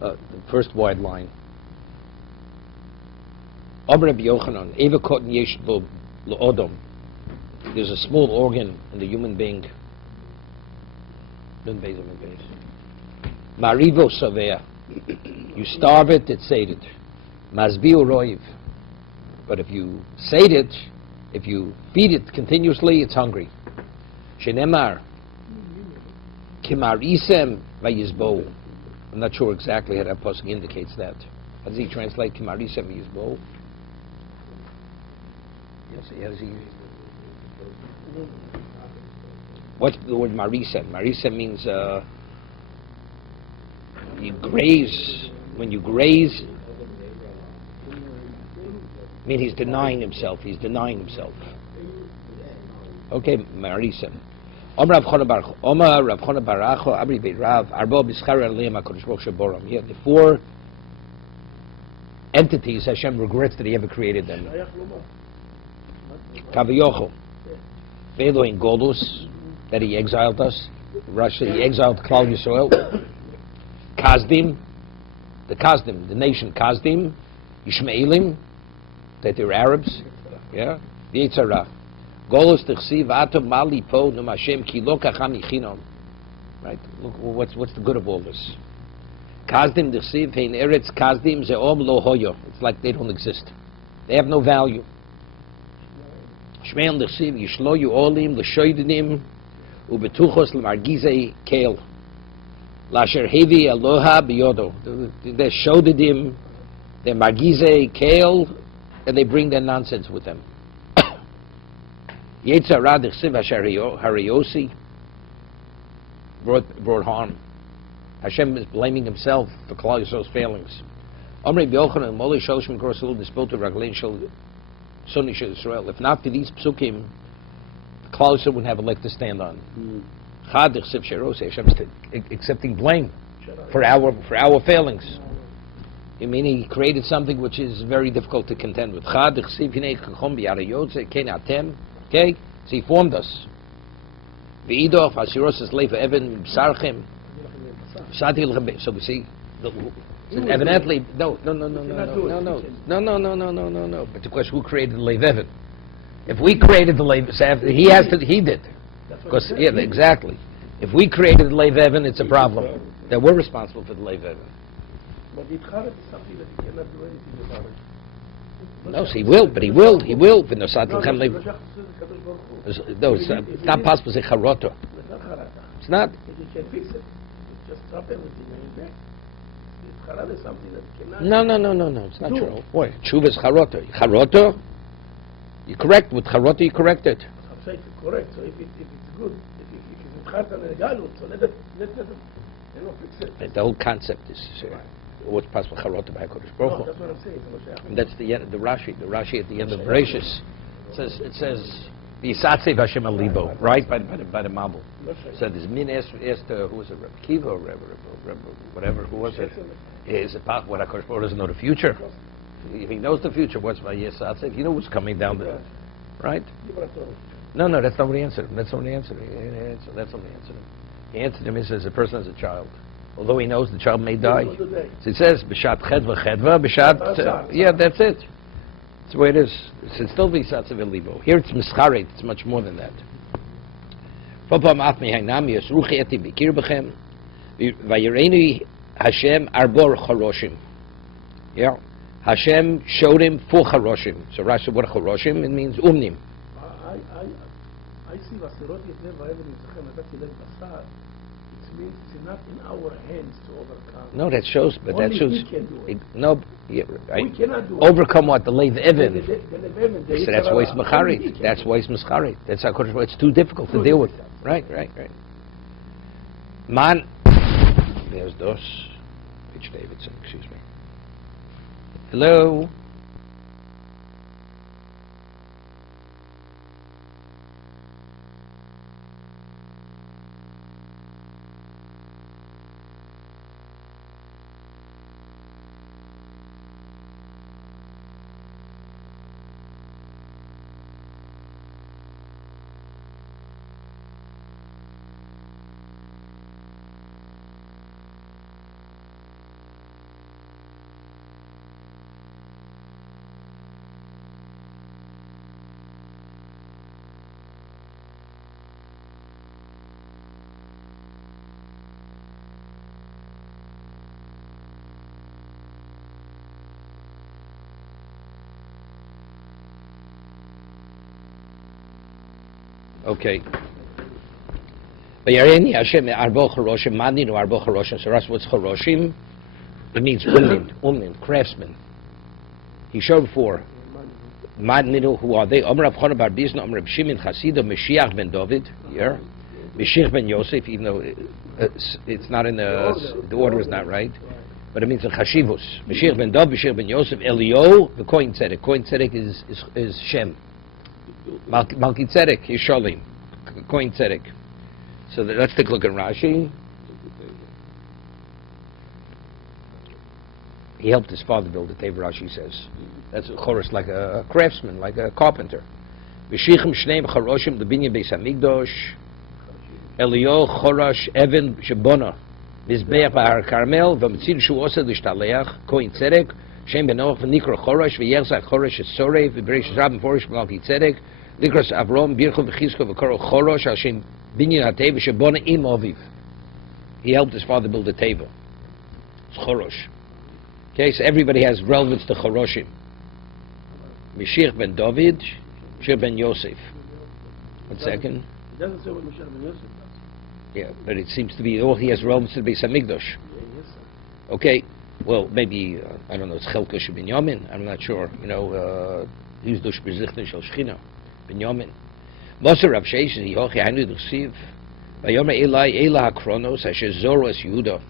The first wide line. There's a small organ in the human being. Marivo savea. You starve it, it's sated. Mazbiu roiv. But if you sate it, if you feed it continuously, it's hungry. Shenemar. Kimarisem vayizbo. I'm not sure exactly how that pasuk indicates that. How does he translate Kimarisem vayizbo? Yes, how does he? What's the word marisem? Marisem means you graze. When you graze, I mean he's denying himself. He's denying himself. Okay, marisem. Omar Rav Chona Baracho Abri Beit Rav Arbo B'Schar Aleim HaKadosh Baruch Hu Boram. Yeah, the four entities Hashem regrets that He ever created them. Kavayocho, Velo in Golus, that He exiled us. Russia, He exiled Klal Yisrael. Kazdim, the nation Kazdim. Yishmaelim, that they're Arabs. Yeah, the Yitzhara. Golus Tichsiv Atom Mali Po Num Hashem Ki Lo Kacham Yichinom. Right? Look, what's the good of all this? Kazdim Tichsiv Hein Eretz Kazdim Zeom Lo Hoyo. It's like they don't exist. They have no value. Shmeil Tichsiv Yishlo Yuolim L'Shoidinim Ubetuchos L'Margizei Keil Lasher Hevi Aloha Biyodo. They're Shodidim, they're Margizei Keil, and they bring their nonsense with them. Yetzirah Dichsiv Asher Hariosi brought harm. Hashem is blaming Himself for Klal Yisrael's failings. Omri B'Yochanan Moli Shalosh Mikor Salud Dispotu Raglein Shel Sunni Shel Yisrael. If not for these psukim, Klal Yisrael wouldn't have a leg to stand on. Chad Dichsiv Sherosi. Hashem's accepting blame for our failings. I mean, He created something which is very difficult to contend with. Chad Dichsiv Hinei Chachom B'Yarayotze Kein Atem. Okay, so He formed us. V'idof Asiros is Leif Evan Sarchem. So we see. Evidently, no. But the question: who created the Leif Evan? If we created the Leif, he did. Because exactly. If we created the Leif Evan, it's a problem. That we're responsible for the Leif Evan. But the Itcharet is something that He cannot do anything about it. No, He will. But He will. No, it's not possible to say charoto. It's not. You can fix it. Just stop everything and back. The Itcharet is something that cannot. No. It's not true. Why? Tshuva is charoto. Charoto. You correct with charoto. You correct it. I'm saying to correct. So if it's good, if it's Itcharet and Galut, so let it fix it. The whole concept is. What's possible charoto by Hakadosh Baruch Hu? That's what I'm saying. And that's the Rashi. The Rashi at the end of Bereshis. It says V'yisatzev Hashem al libo, right by the Mabul. So this min asked who was it, Rabbi Kiva or Rabbi whatever, who was it? Is it what Hakadosh Baruch Hu doesn't know the future? If He knows the future, what's V'yisatzev? He knows what's coming down there, right? No, that's not what He answered. That's not what He answered. He answered him. He says a person has a child. Although he knows the child may die. So it says, B'shat chedva, b'shat... yeah, that's it. That's the way it is. It's still v'yisatzev elibo. Here it's mischaret. It's much more than that. Vayireni Hashem arbor charoshim. Yeah. Hashem showed him 4 charoshim. So Rashi, what charoshim? It means umnim. I see Vasirot Yitnev Va'even Yitzchem Natati Lev Basar. It means it's not in our hands to overcome. No, that shows, but only that shows. We can do it. No, yeah, right. We cannot do overcome what the Lev Evan. The So that's why it's Macharit. That's why it's Macharit. That's how it's too difficult to deal with. Right. Man, there's Dos. H. Davidson, excuse me. Hello. Okay. V'yareni Hashem arbo choroshim, madninu arbo choroshim. So that's what's choroshim? It means umnin, craftsmen. He showed before. Madninu, who are they? Omer Rav Chana bar Bizna, Omer Rav Shimon Chasido, Mashiach ben David, here. Mashiach ben Yosef, even though it's not in the order is not right. But it means in Chashivus. Mashiach ben David, Mashiach ben Yosef, Elio, the Kohen Tzedek. Kohen Tzedek is Shem. Malki Tzedek is Shalim. Kohen Tzedek. So let's take a look at Rashi. He helped his father build the table, Rashi says. That's a chorus, like a craftsman, like a carpenter. V'shichem shneim charoshim lebinyan beis hamikdosh. Elio chorash even shebona. Mizbeach b'har Carmel v'metzil shu osa l'shtaleach. Kohen Tzedek. Shem benoach v'nikra chorash v'yerzach chorash esorei v'beresh rabim forish b'malki Tzedek. Likras Avrom bircho v'chizko v'koro chorosh al shem binyan hateva shebona im oviv. He helped his father build a table. It's chorosh. Okay, so everybody has relevance to choroshim. Mashiach ben David, Mashiach ben Yosef. 1 second. It doesn't say what Mashiach ben Yosef does. Yeah, but it seems to be all he has relevance to the Beis Hamikdash. Yes, sir. Okay, well, maybe, I don't know, it's Chelka Binyamin, I'm not sure. You know, he's Dush Bezichna Shel Shechina, Binyamin. Moser Rav Sheish, Yehochi Hainu D'Chsiv, Vayomer Eli, Ela HaKronos, Asher Zoro Es Yehuda,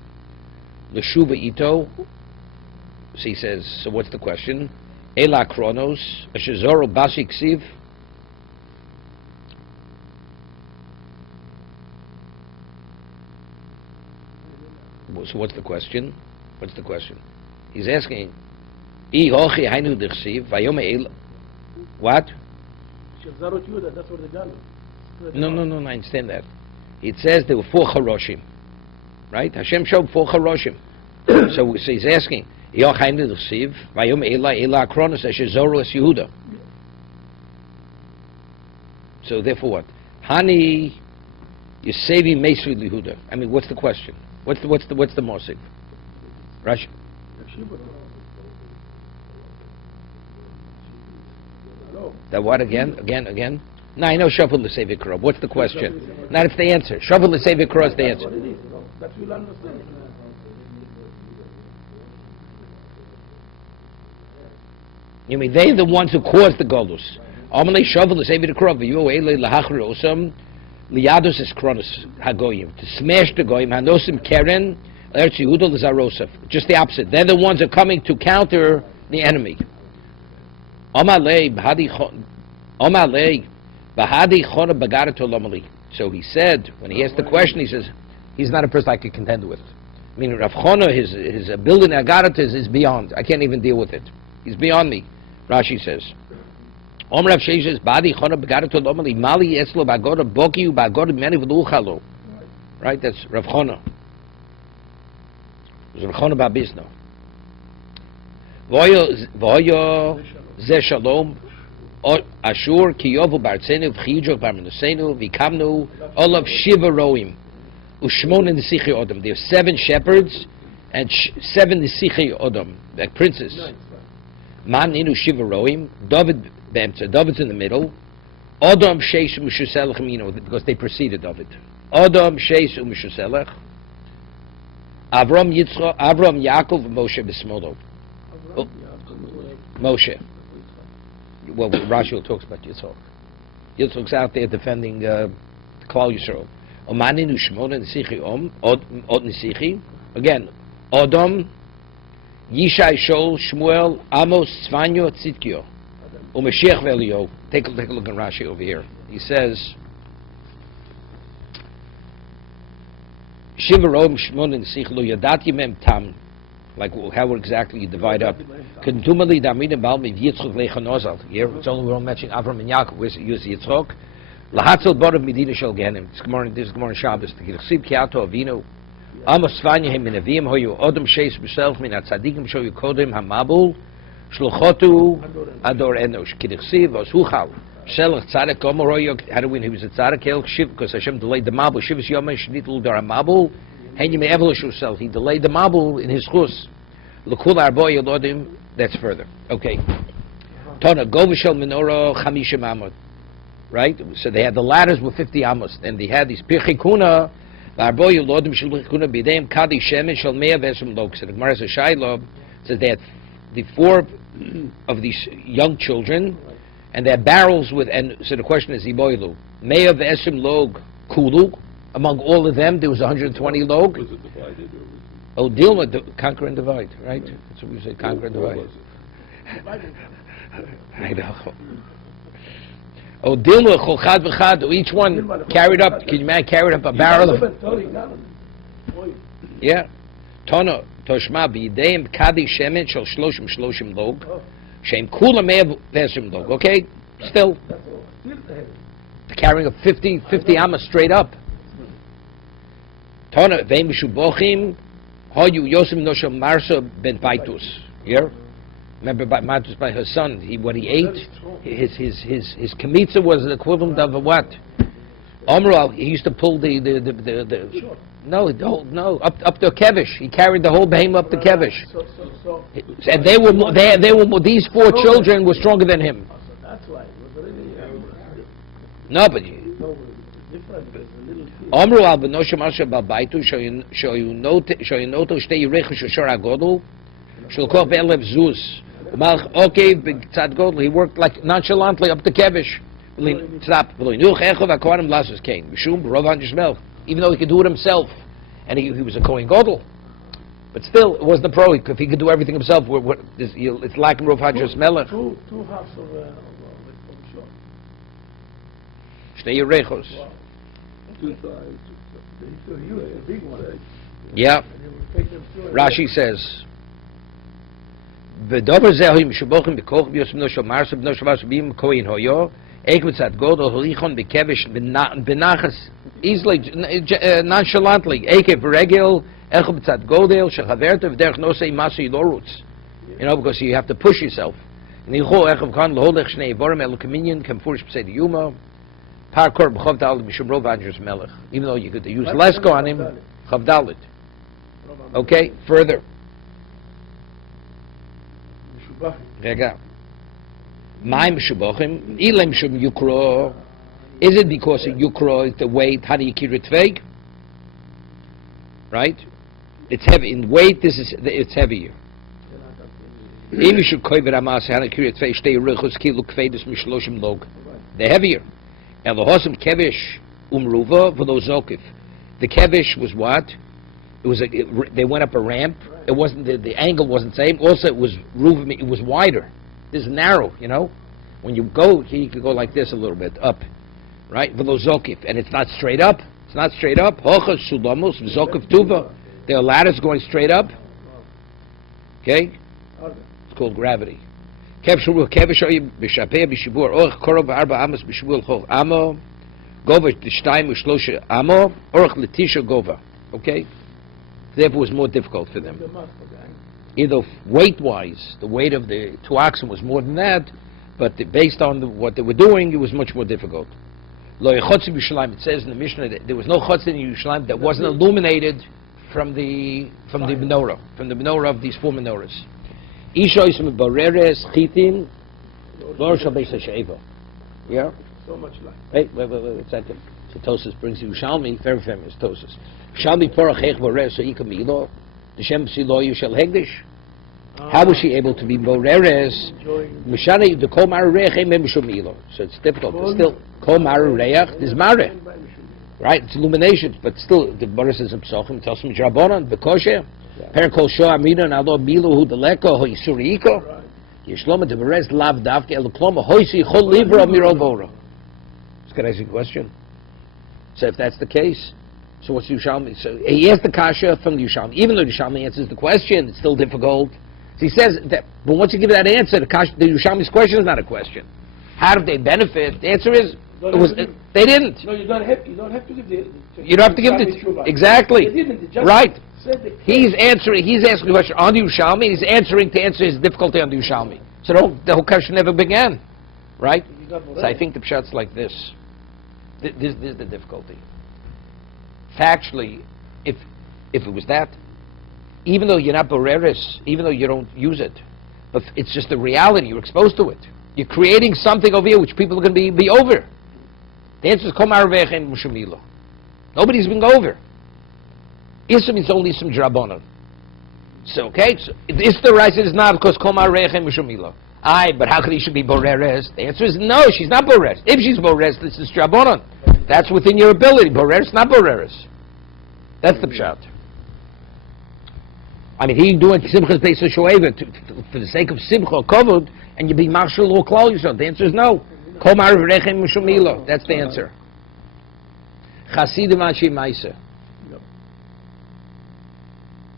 L'Shuva Ito. So he says, so what's the question? Ela Kronos, Asher Zoro Basi Ksiv. So what's the question? What's the question? He's asking, I hochi hainu d'chsiv, vayome Ela. What? Shazarot Yudah, that's what they done. No, I understand that. It says there were 4 charoshim. Right? Hashem showed 4 charoshim. So he's asking, so therefore what? Hani Yosevi Mesri Lihuda. I mean, what's the question? What's the mosik? Rashi. That what again? No, I know Shavuot L'Sevi Korov. What's the question? Not if they answer. Shavuot L'Sevi Korov is the answer. That we'll understand. You mean they're the ones who caused the Golus? Amalei Shavuot L'Sevi Korov. You Elei Lahachri Osam Liyados Es Kronos Hagoyim, to smash the Goyim. Hanosim Keren Eretz Yehuda L'Zarosef. Just the opposite. They're the ones who are coming to counter the enemy. Amalei Bahadi Chona Bagarato Lomali. So he said, when he asked the question, he says, he's not a person I could contend with. I mean, Rav Chona, his ability in Agaratas is beyond. I can't even deal with it. He's beyond me. Rashi says, Om Rav Sheish Badi Chona Bagarato Lomali Mali Eslo Bagora Bokiu Bagora Meni V'luchalo. Right? That's Rav Chona. It's Rav Chona Babizno. Voyo Zeh Shalom Ashur Kiyovu Bartzenu V'chiyijok Barmenusenu V'kamnu Olav Shiva Roim Ushmon Nesichi Odom. There are 7 shepherds and 7 Nesichi Odom, like princes. Man Inu Shiva Roim, David Bemtza, David's in the middle. Odom Sheish U'Mishuselech Mino, because they preceded David. Odom Sheish U'Mishuselech. Avram Yaakov Moshe B'Smolo. Moshe. Well, Rashi talks about Yitzchak. Yitzchak's out there defending Klal Yisrael. Omaninu Shmona Nesichi Od Nesichi. Again, Odom, Yishai Shol, Shmuel, Amos, Tzvanyo, Tzidkio. Umashiach Velio. Take a look at Rashi over here. He says, Shiva Rom Shmona Nesichi Lo Yadati Mem Tam. Like how exactly you divide up. Kentumali Damina Balmi Yitzchak Lechanozal. Here it's only we're all mentioning Avram and Yaakov. Where's use Yitzchak? Lahatzel Borav Medina Shel Gehenim. This is Gemara Shabbos. The Chsiv Kiato Avinu. Amos Svanya Min Avim Hoyu Odom Sheis B'Selch Min Atzadikim Shoyu Kodem Hamabul Shluchotu Ador Enosh Kidchsiv Osuchal Shelach Tzaddik Omer Hoyu. How do we know he was a Tzaddik? El Shiv, because Hashem delayed the Mabul. Shivas Yomei Shnitlu Dar Hamabul. He delayed the Mabul in his chus. That's further. Okay. Tona, Govishel Menorah Chamishim Amot. right? So they had the ladders with 50 amos, and they had these pichikuna. So the Gemara says, Shiloh says they had the 4 of these young children, and they had barrels with. And so the question is, Iboilu Meya ve'esim log kulu. Among all of them, there was 120 log. Was it divided? Oh, Dilma, conquer and divide, right? That's what we say, conquer and divide. I know. Oh, Dilma, Cholchad v'chad, each one carried up, can you imagine, carried up a barrel of... Yeah. Tono, Toshma, b'yideim kadi shemen shel shloshim log, shem kula me'ev v'esim log, okay? Still. Carrying a 50 amas straight up. Tono, ve'im mishubochim, hoyu yosim noshel marsa ben baitus. Here? Remember, Martus by her son, what he ate, his kamitza was the equivalent of a what? Omral, he used to pull up the kevish. He carried the whole behemoth up the kevish. And they were these 4 children were stronger than him. That's why it was really. No, but Omru al b'noshim asher b'albaitu shoyunoto shtei yirechu sheshor agodol shalkoch be'elev zuz. Okay, b'tzad godol. He worked like nonchalantly up the kevish. Stop. Even though he could do it himself, and he was a Kohen Godel, but still, it wasn't a pro. If he could do everything himself, it's like Rav Hadras Melech. Two halves of short. Shnei Yerechos. 2 sides. The big one. Yeah. Rashi says. V'dover zehu mishubochim b'koch b'yosem noshel marsa b'noshel marsa b'im Kohen hoyo ekvitzat godol holichon b'kevish b'nachas easily nonchalantly eke v'regel echo b'tzat godel shechaverta v'derech nosei masu yilorutz. You know, because you have to push yourself. Nicho echo v'kan l'holech shnei vorim elu kaminyan kemfurish b'sei yuma par kor b'chov dalit mishum rov Andres Melech. Even though you could use less go on him, chav dalit. Okay, further. Rega. My Meshubochim, Ilem Shum Yukro. Is it because in Yukro is the weight, how do you keep it vague? Right? It's heavy. In weight, it's heavier. They're heavier. Elohosem Kevish Umruva V'lo The Kevish was what? It was they went up a ramp. It wasn't the angle wasn't the same. Also, it was wider. This is narrow, you know. When you go, you could go like this a little bit up, right? V'lo and it's not straight up. It's not straight up. Hochas Sulamos V'zokif Tuva. There are ladders going straight up. Okay, it's called gravity. Kevish Kevish B'Shapeh B'Shibur Orch Korov Arba Amos B'Shibur Chol Amo Gova T'Shtayim U'Shlosha Amo Orch Letisha Gova. Okay. Therefore, it was more difficult for them. Either weight-wise, the weight of the 2 oxen was more than that, but based on what they were doing, it was much more difficult. It says in the Mishnah that there was no chotz in Yerushalayim that wasn't illuminated from the menorah of these 4 menorahs. Yeah. So much light. Wait a second. So Tosas brings Yerushalmi, very famous Tosas. Shalmi porachech voreh so ikam ilo, the Shem silo you shall hegdish. How was she able to be boreres? Mishane the kol marureach em mishum ilo. So it's difficult. But still, kol marureach is mare, right? It's illumination, but still the Baruch says psochim tells him drabonan bekosher. Per kol shoah amina and alo milu hu deleko ho yisuriiko. Yishloma de beres lav davke el kloma hoisi chol livra mirovora. Can I ask you a question? So if that's the case, so what's Yerushalmi? So he asked the kasha from the Yerushalmi. Even though the Yerushalmi answers the question, it's still difficult. So he says that, but once you give that answer, the Yerushalmi's question is not a question. How did they benefit? The answer is they didn't. No, you don't have to give the. You don't have to give it exactly. They didn't. They Right. He's asking the question on the Yerushalmi. He's answering to answer his difficulty on the Yerushalmi. So the whole question never began, right? So I think the pshat's like this. This is the difficulty. Factually, if it was that, even though you're not boreres, even though you don't use it, but it's just the reality, you're exposed to it. You're creating something over here which people are going to be over. The answer is Kol Ma'arvechem Mushumila. Nobody's been over. Isra means only some drabonon. So, okay, so Isra writes it is not because Kol Ma'arvechem Mushumila. Aye, but how could he should be Boreres? The answer is no, she's not Boreres. If she's Boreres, this is drabonon. That's within your ability. Boreres, not Boreres. That's the pshat. I mean, he doing Simchas Beis Shoeva for the sake of Simcha covered, and you be marshal or klal yourself. The answer is no. Kol Ma'arvechem Mushumila. That's the answer. Chasidim Ashi Maisa.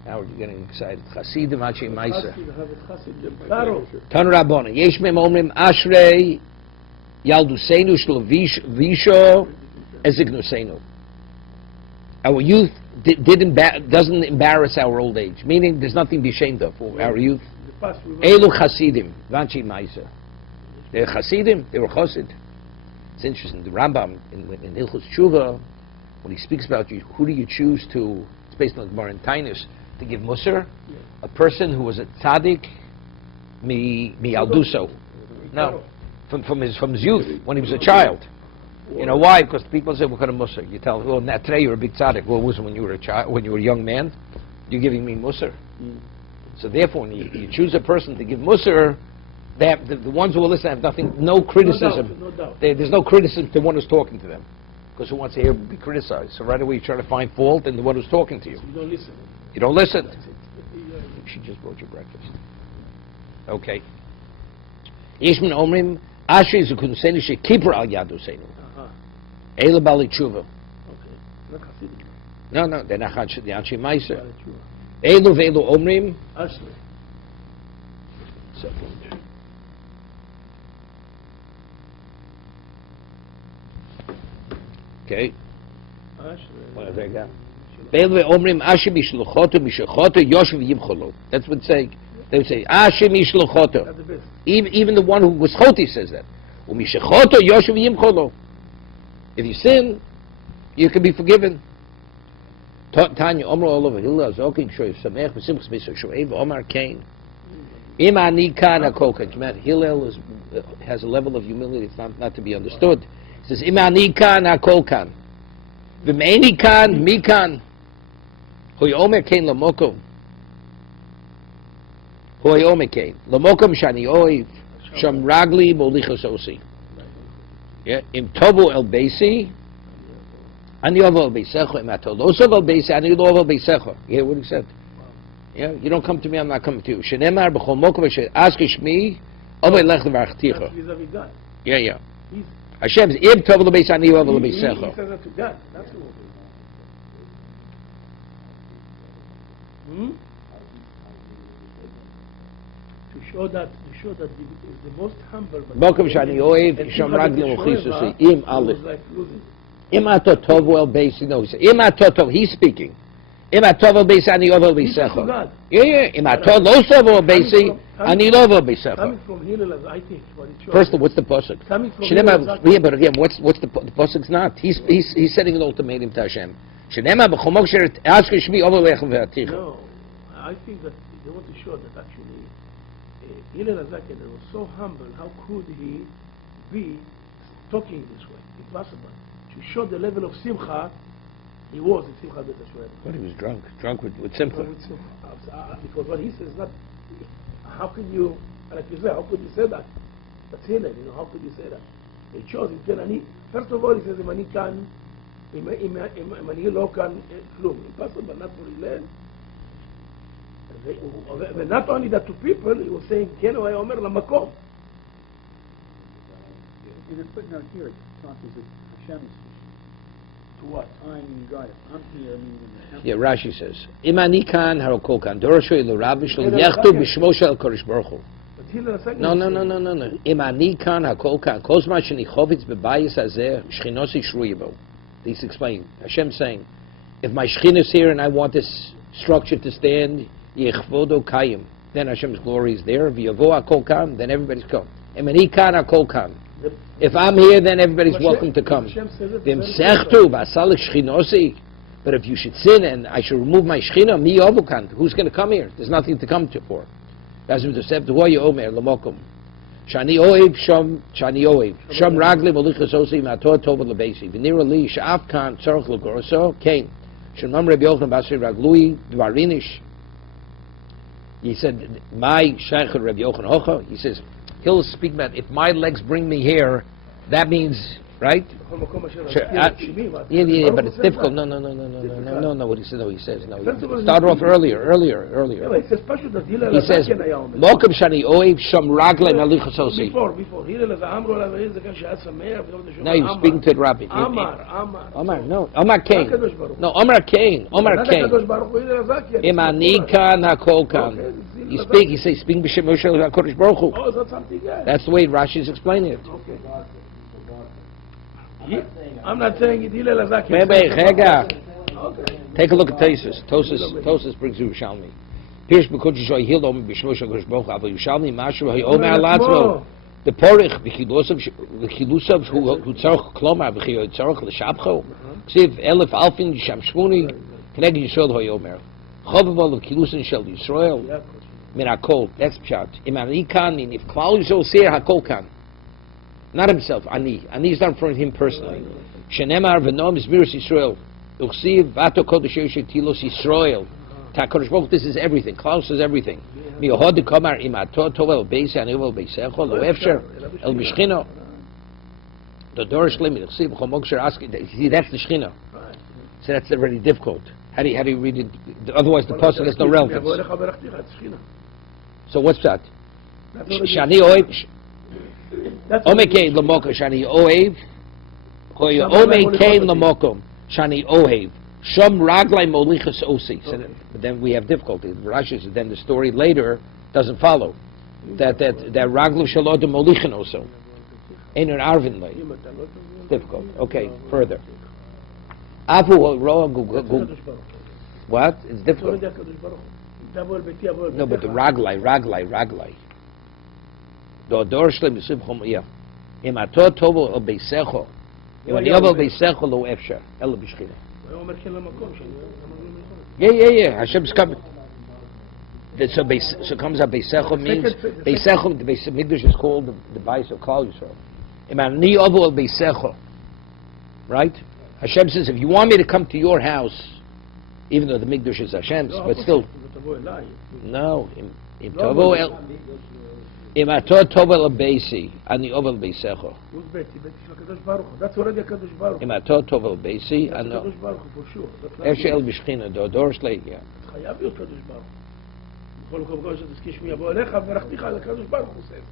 Now you're getting excited. Chasidim Ashi Maisa. Tan Rabbona. Yesh mem omrim Ashrei Yalduseinu Shlo Visho Ezignuseinu. Our youth doesn't embarrass our old age. Meaning, there's nothing to be ashamed of for our youth. Elu Chasidim Vanchi Maisa. They're Chasidim. They were Chosid. It's interesting. The Rambam in Hilchos Tshuva, when he speaks about you, who do you choose to? It's based on the Gemara in Tainus, to give Musar, a person who was a tzaddik mi alduso. No, from his youth when he was a child. You know why? Because people say, "What kind of Musar?" You tell, "Well, today you're a big tzaddik." Well, it was when you were a child, when you were a young man. You're giving me Musar. So therefore, when you choose a person to give Musar, they have, the ones who will listen have no criticism. No doubt. There's no criticism to the one who's talking to them, because who wants to hear be criticized? So right away you try to find fault in the one who's talking to you. You don't listen. You don't listen. She just brought you breakfast. Okay. Yishmin Omrim Ashrei Zukunsenu Shekipra Al Yaduseinu. Eila Bali Tshuva. No, they're not Yachi Meiser. Elu Velu Omrim Ashrei. Okay. Ashrei. That's what they say. They would say, even the one who was choti says that. If you sin, you can be forgiven. Tanya Omar all over Hillel Zokin Shoy Samech Simchas Beis Shoev Omar Kain. Imani Kana Koka. Hillel has a level of humility. It's not to be understood. He says Imani Kana Kokan. V'meini Kan Mikan. Hoy Omer Kain Lamokom. Hoy Omer Kain Lamokom Shani Oiv Sham Ragli Molichos Osi. Yeah, Im Tobu El Beisi. Ani Ovo El Beisecho. Im Atolosav El Beisi. Ani Lov El Beisecho. You hear what he said? Yeah, you don't come to me, I'm not coming to you. Shenemar B'chol Mokom Ask Shmi Ovo Elech Levarchticha. Yeah. Hashem says, Im Tobu El Beisi. Ani Ovo El Beisecho. He says that to God. That's what. To show that the most humble. Mokom Shani Oiv Sham Ragli Molichos Im Aleph. Im Atotovu El Beisi. No, he said Im Atotov. He's speaking. Im Atov El Beisi Ani Ovo El Beisecho. Yeah. Im Atov Losav El Beisi Ani Lov El Beisecho. Coming from Hillel, I think what it shows. First of all, what's the pasuk? Coming from Hillel, but again, what's the pasuk's not? He's setting an ultimatum to Hashem. Shenema b'chomok sheret ask Shmi Ovo Lechem Ve'aticha. No, I think that they want to show that actually Hillel Azaken was so humble. How could he be talking this way? Impossible. To show the level of simcha, he was in simcha Beit HaShoel. But he was drunk with simcha. Because what he says is not. How could you, like you say, how could you say that? That's Hillel. How could you say that? He chose it. First of all, he says, "Imani kan, imani lo kan klum." Impossible, not for Hillel. And not only that to people, he was saying, "Kenu Omer lamakom." In the footnote here, it talks as if Hashem is To what? I'm here, meaning Yeah, Rashi says, Imani kan harokol kan dorosho ilo rabbi shel yechtu b'shmo shel Kodesh Baruch Hu. But Hillel Azaken. No. Imani kan hakol kan kozma sheni chovitz bebayis hazeh shchinosi shruyibo. He's explaining. Hashem saying, if my shchin is here and I want this structure to stand, yechvodo kayim, then Hashem's glory is there. V'yavo hakol kan, then everybody's come. Imani kan hakol kan. If I'm here, then everybody's welcome to come. But if you should sin and I should remove my shechina, mi ovukant, who's going to come here? There's nothing to come to for. Shani oev shom ragli molichas osi mator tova lebesi. V'nira li sh'af kan tzorch l'goroso kain. Shemam Rabbi Yochanan Basri Raglui Dvarinish. He said, my Sheikh Rabbi Yochanan Hocha. He says, he'll speak about if my legs bring me here, that means, right? Yeah, but it's difficult. No. What he says, no. He started off earlier. He says, He says, Mokum Shani Oev Sham Ragle Malichas Osi. Before. Now you're speaking to the rabbi. Omar, no. Omar Cain. No, Omar Cain. Imanika Nakolkan. He says, speaking B'Shem Moshe HaKadosh Baruch Hu. Oh, is that something else? That's the way Rashi is explaining it. Okay. I'm not saying it. Take a look at Tosus. Tosus brings Yerushalmi. Pirsh b'kodesh ha'hil omer b'shmo shel Baruch Hu, aval Yerushalmi mashu ha'omer alatzmo. The porich v'chilusav hu tzarich klomar v'chilusav l'shabcho. Ksiv elef alfin yisham shmuni kneg Yisrael ha'omer. Chovav l'chilusin shel Yisrael min hakol. That's pshat. Imani kan, if Klal Yisrael seir hakol kan. Not himself, Ani. Ani is not from him personally. Shenemar v'nom izmiris Yisrael. Uchsiv vato kodesh tilos Yisrael. Ta'kodesh Baruch, this is everything. Klaus is everything. Mi'ohod kamar imato tovel beis anivel beisecho lo efsher el mishchino. The dorish limit. Uchsiv chomog sher aski. See, that's the shchina. So that's already difficult. How do you read it? Otherwise, the pasuk has no relevance. So what's that? Shani oev. Omekein lamokom shani oev. Omekein lamokom shani oev. Shom raglai molichas osi. But then we have difficulty. Rashi says then the story later doesn't follow. That raglu shalod molichin also. Ain't an arvin lay. Difficult. Okay, further. Afu what? It's difficult. No, but the raglai. The dor shlem yisib chom yeah. Im atot tovo el beisecho. Im aniyav beisecho lo efsher el b'shchina. Yeah. Hashem's coming. So comes out beisecho means beisecho. The Beis Mikdash is called the bais of Klal Yisrael. Im aniyav el beisecho. Right? Hashem says, if you want me to come to your house, even though the Mikdash is Hashem's, but still, no. Im tovo el. Im atot tovo el beisi ani ovel beisecho. That's already Kadosh Baruch. Im atot tovo el beisi ani Kadosh Baruch for sure. Efshe el b'shchina do dor shlei yeah. חייב להיות קדוש ברוך הוא. בכל מקום שתזכיש מי יבוא אליך ורחתיך לקדוש ברוך הוא says.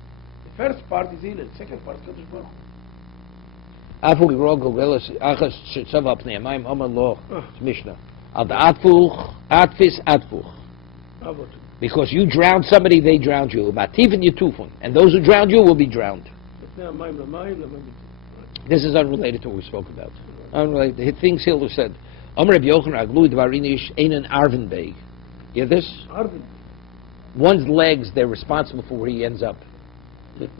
The first part is Hillel, second part is קדוש ברוך הוא. Afu girog gogelas achas shtzava pnei amayim amar lo Mishnah. Ad atfis atfuch. Because you drowned somebody, they drowned you. Mativin yitufun, and those who drowned you will be drowned. This is unrelated to what we spoke about. Unrelated. The things Hilda said. Amar Rabbi Yochanan Aglu Dvarinish ein an arvin beg. You hear this? Arvin. One's legs, they're responsible for where he ends up. Yes.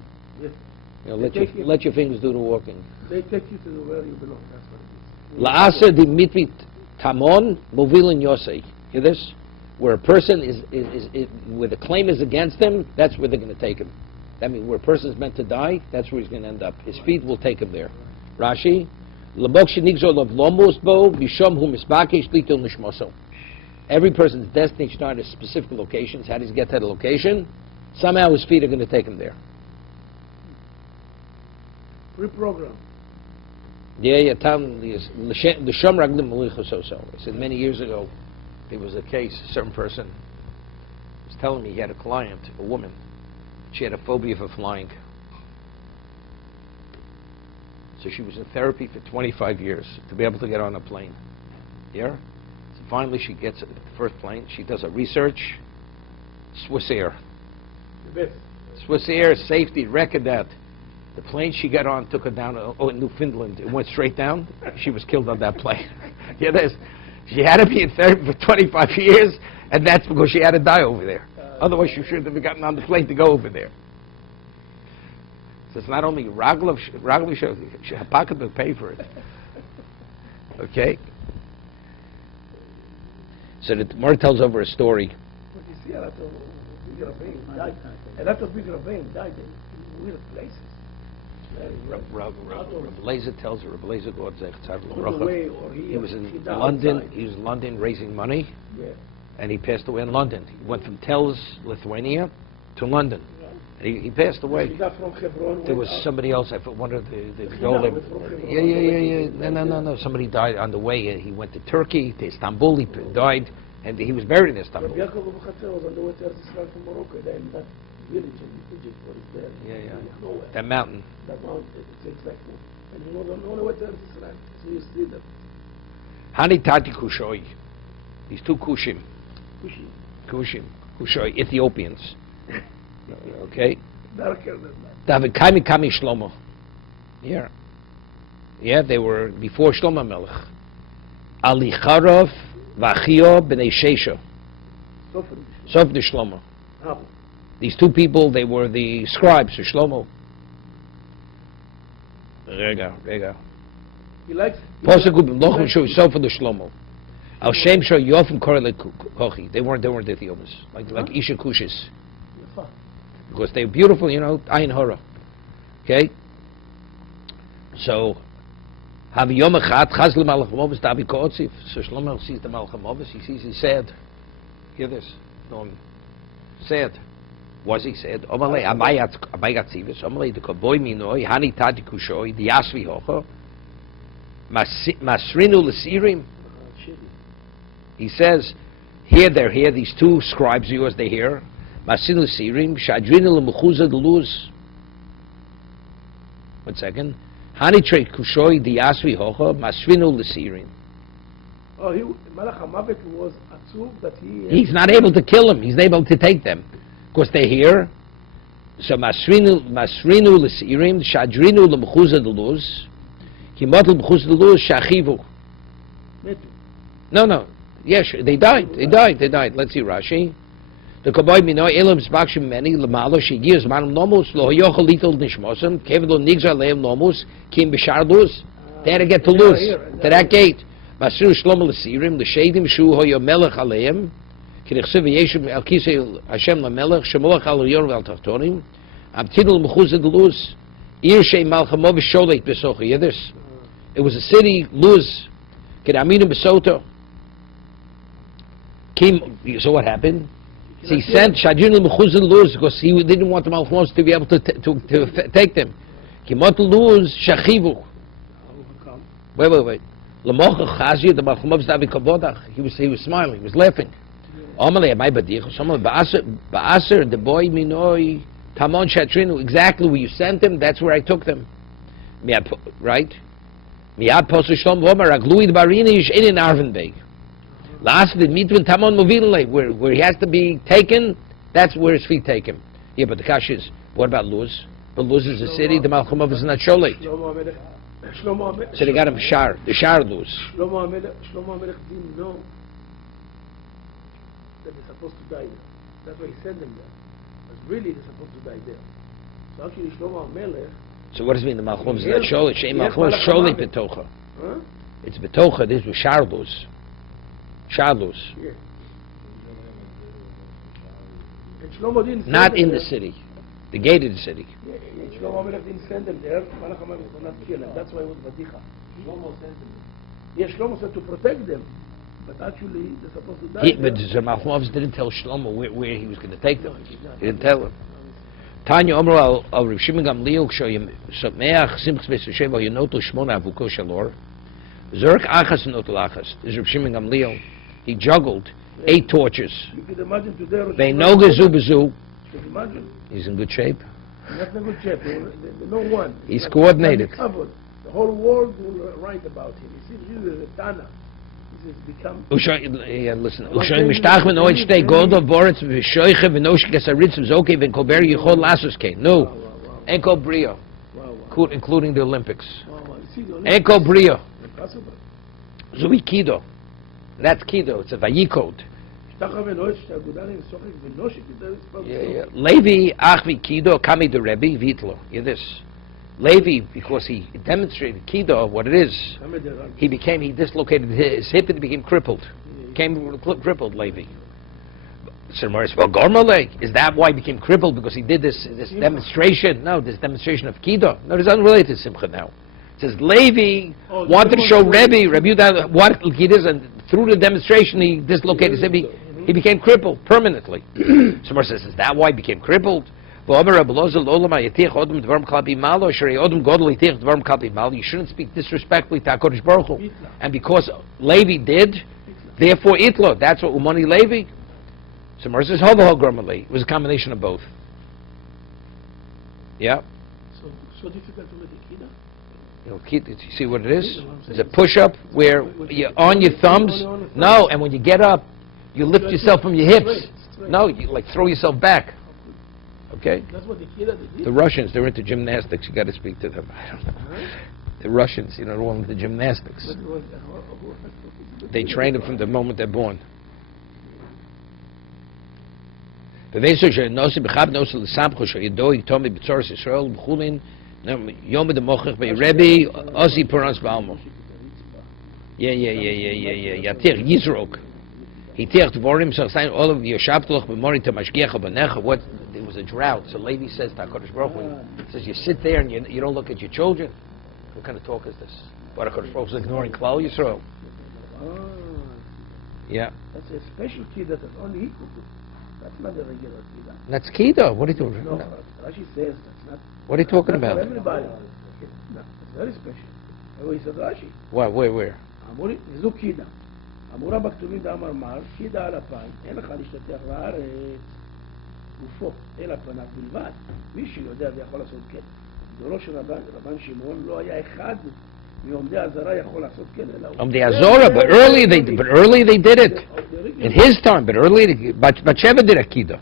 You know, let your fingers do the walking. They take you to where you belong. That's what it is. La'aser di mitvit tamon movilin yosei. Hear this? Where a person is where the claim is against him, that's where they're going to take him. That means where a person is meant to die, that's where he's going to end up. His feet will take him there. Rashi, every person's destiny should not at specific locations. How does he get to the location? Somehow his feet are going to take him there. Reprogram. Yeah. The Shom Raglim Malichos also. I said many years ago, there was a case, a certain person was telling me he had a client, a woman. She had a phobia for flying. So she was in therapy for 25 years to be able to get on a plane. Yeah? So finally she gets the first plane. She does a research. Swiss Air. The best. Swiss Air, safety, record that. The plane she got on took her down in Newfoundland. It went straight down. She was killed on that plane. Yeah, she had to be in therapy for 25 years, and that's because she had to die over there. Otherwise, she shouldn't have gotten on the plane to go over there. So it's not only Raglav, her pocket will pay for it. Okay? So the Gemara tells over a story. see a lot of big Rabbeim died. A lot of big Rabbeim died in weird places. Rabbi Lezer tells her, Rabbi Lezer God he was in London. He was in London raising money, and he passed away in London. He went from Telz, Lithuania, to London. And he passed away. There was somebody else. I thought one of the Gedolim. Yeah. No. Somebody died on the way. He went to Turkey, to Istanbul. He died, and he was buried in Istanbul. Rabbi Yaakov was on the way to Israel from Morocco. Then that village in Egypt was there. Yeah. That mountain. That mountain, it's exactly. And he was on the way to Israel. So you see that. Hani Tati Kushoi. These two Kushim, Kushoi, Ethiopians. Okay. Darker than that. David Kami Shlomo. Yeah, they were before Shlomo Melech. Ali Charov Vachio B'nei Shesha. Sof de Shlomo. These two people, they were the scribes of Shlomo. Rega. He likes. Posuk B'Lochem Shu Sof de Shlomo. Al Shem Sho Yofim Korele Kochi. They weren't Ethiopians, like Isha Kushis. Because they're beautiful, Ayin Hora. Okay? So, have Yom Echad, Chaz L'Malach Movis, Davi Ko'otziv. So Shlomo sees the Malach Movis, he's sad. Hear this. Sad. Was he sad? Omalei, Abayat Tzivis, Omalei, the Koboy Minoi, Hani Tadi Kushoi, the Yasvi Hocho, Masrinu L'Sirim. He says, here they're here, these two scribes of yours, they're here. Masinu Sirim, Shadrinu L'Mechuza D'Luz. 1 second. Hani Trei Kushoi Diyasvi Hocha, Masrinu L'Sirim. Oh, Malach HaMavet was Atzuv that he's not able to kill them, he's not able to take them. Because they're here. So Masrinu L'Sirim, Shadrinu L'Mechuza D'Luz. Kimot L'Mechuza D'Luz, Shachivu. No. Yes, they died. Let's see Rashi. The Kaboy Mino Elam Spakshim Meni Lamalo she gives Manum Nomus Lo Yochel Little Nishmosum Kevilo Nigza Leim Nomus Kim Bishar Luz. They had to get to Luz to that gate. Masru Shlomo L'Sirim L'Shedim Shu Hoyo Melech Aleim K'Nechsev Yeshim Al Kisei Hashem LaMelech Shemolach Al Yor Val Tachtonim Abtidul Mechuzah Luz Ir Shei Malchamov Sholeit Besocha Yidis. It was a city Luz Kedaminim Besoto. So what happened? So he sent Shadrin al-Mechuzah Luz because he didn't want the Malchamos to be able to take them. Kimot Luz Shachivu. Wait. Lamocha Chazia the Malchamos Davi Kabodach. He was smiling. He was laughing. Amalei Amay Badich. Someone Ba'aser the boy Minoi Tamon Shatrinu. Exactly where you sent them. That's where I took them. Right? Miad Posel Shlom Vomar Agluid Barinish in Arvenbeg. Last the Mitvan Tamon Movilele, where he has to be taken, that's where his feet take him. Yeah, but the Kash is, what about Luz? But Luz is a city, the Malchumov is not Sholeit. So they got him the Shar Luz. Shlomo HaMelech didn't know that they're supposed to die there. That's why he sent them there. But really they're supposed to die there. So actually Shlomo HaMelech. So what does it mean the Malchumov is not Sholeit? Shein Malchumov is Sholeit Betocha. It's Betocha, this was Shar Luz. Shalus. Yeah. Not in the city. The gate of the city. Shlomo HaMelech didn't send them there. Malach HaMavet could not kill them. That's why it was Vadicha. Shlomo sent them. Yeah, Shlomo said to protect them. But actually, they're supposed to die. But the Malchumov didn't tell Shlomo where he was going to take them. He didn't tell him. Tanya Omer al Rav Shimon Gamliel Kshoyim Sameach Simchs Vesasheva Yonoto Shmona Avuko Shalor Zerk Achas Notel Achas. This is Rav Shimon Gamliel. He juggled 8 torches. You could imagine today. They know Gazu Bazu. Imagine. He's in good shape. Not in good shape. No one. He's coordinated. The whole world will write about him. He says, this is a Tana. This has become. Listen. Ushoy Mishtach Ben Oid Shtei Golda Boretz V'Shoiche V'Noshik Esaritz V'Zoke V'Kober Yichol Lasus Kein. No. Enko Brio. Including the Olympics. Enko Brio. Zui Kido. That's Kido. It's a Vayikod. Levi Achvi Kido Kami the Rebbe Vitlo. Hear this. Levi, because he demonstrated Kido, what it is, he dislocated his hip and he became crippled. Crippled, Levi. So Morris, well, Gormalek, is that why he became crippled? Because he did this demonstration? No, this demonstration of Kido. No, it's unrelated to Simcha now. It says Levi wanted to show Rabbi Yehuda what Kido is, and through the demonstration he dislocated his hip. He became crippled permanently. So Morris says, is that why he became crippled? You shouldn't speak disrespectfully to HaKadosh Baruch Hu. And because Levi did, therefore Itlo. That's what Umani Levi. So Mar says, it was a combination of both. Yeah. So difficult to let the kid You see what it is? It's a push-up where you're on your thumbs. No, and when you get up, you lift yourself from your hips. No, you like throw yourself back. Okay? That's what the kid did. The Russians, they're into gymnastics. You got to speak to them. I don't know. The Russians, the one with the gymnastics. They train them from the moment they're born. Yom the Mochach by Rebbe Osi Perans Balmo. Yeah. Yatir Yisrok. He tiert Vorim so saying all of your Shabtloch Memori to Mashgiach Benecha. What there was a drought. So Levi says to HaKadosh Baruch Hu, says you sit there and you don't look at your children. What kind of talk is this? What HaKadosh Baruch Hu is ignoring Klal Yisrael. Yeah. That's a special kid that is only equal to. That's not a regular kid. That's Kido. What are you talking about? No, Rashi says that's not. What are you talking about? For everybody. No, it's very special. He said Rashi. What? Where? אמורי, זו קידה. אמורה בכתובים דאמר מר, קידה על הפיים, אין לך להשתתח לארץ גופו, אלא פניו בלבד. מי שיודע ויכול לעשות כן. דורו של רבן שמעון לא היה אחד מעומדי הזרה יכול לעשות כן, אלא הוא. עומדי הזרה, but early they did it. In his time, but early, Bathsheba did Akida.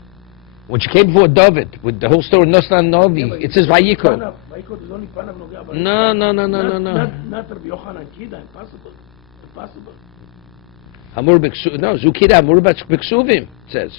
When she came before David, with the whole story of Noslan Novi, it says Vayiko. Vayiko is only Panav Nogea. No. Not Rabbi Yochanan Kida, impossible. Amur B'Ksuvim, no, Zukida Amur B'Ksuvim, it says.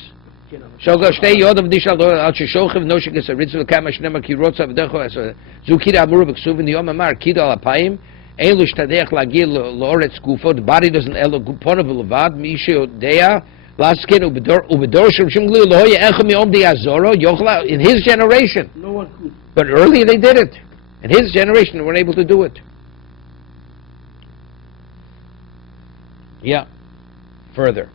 Shoga Shtei Yodav Dishal Al Sheshochev Noshik Esaritz V'Kama Shnema Kirotza V'Decho Zukida Amur B'Ksuvim, the Yom Amar, Kida Al Apayim, Eilu Shtadech Lagil Loretz Gufo, the body doesn't Elo Guponav Levad, Misha Odea, Laskin Ubedor Shimglu Loya Echem Yom Di Azoro, Yochla, in his generation. No one could. But earlier they did it. In his generation they weren't able to do it. Yeah. Further.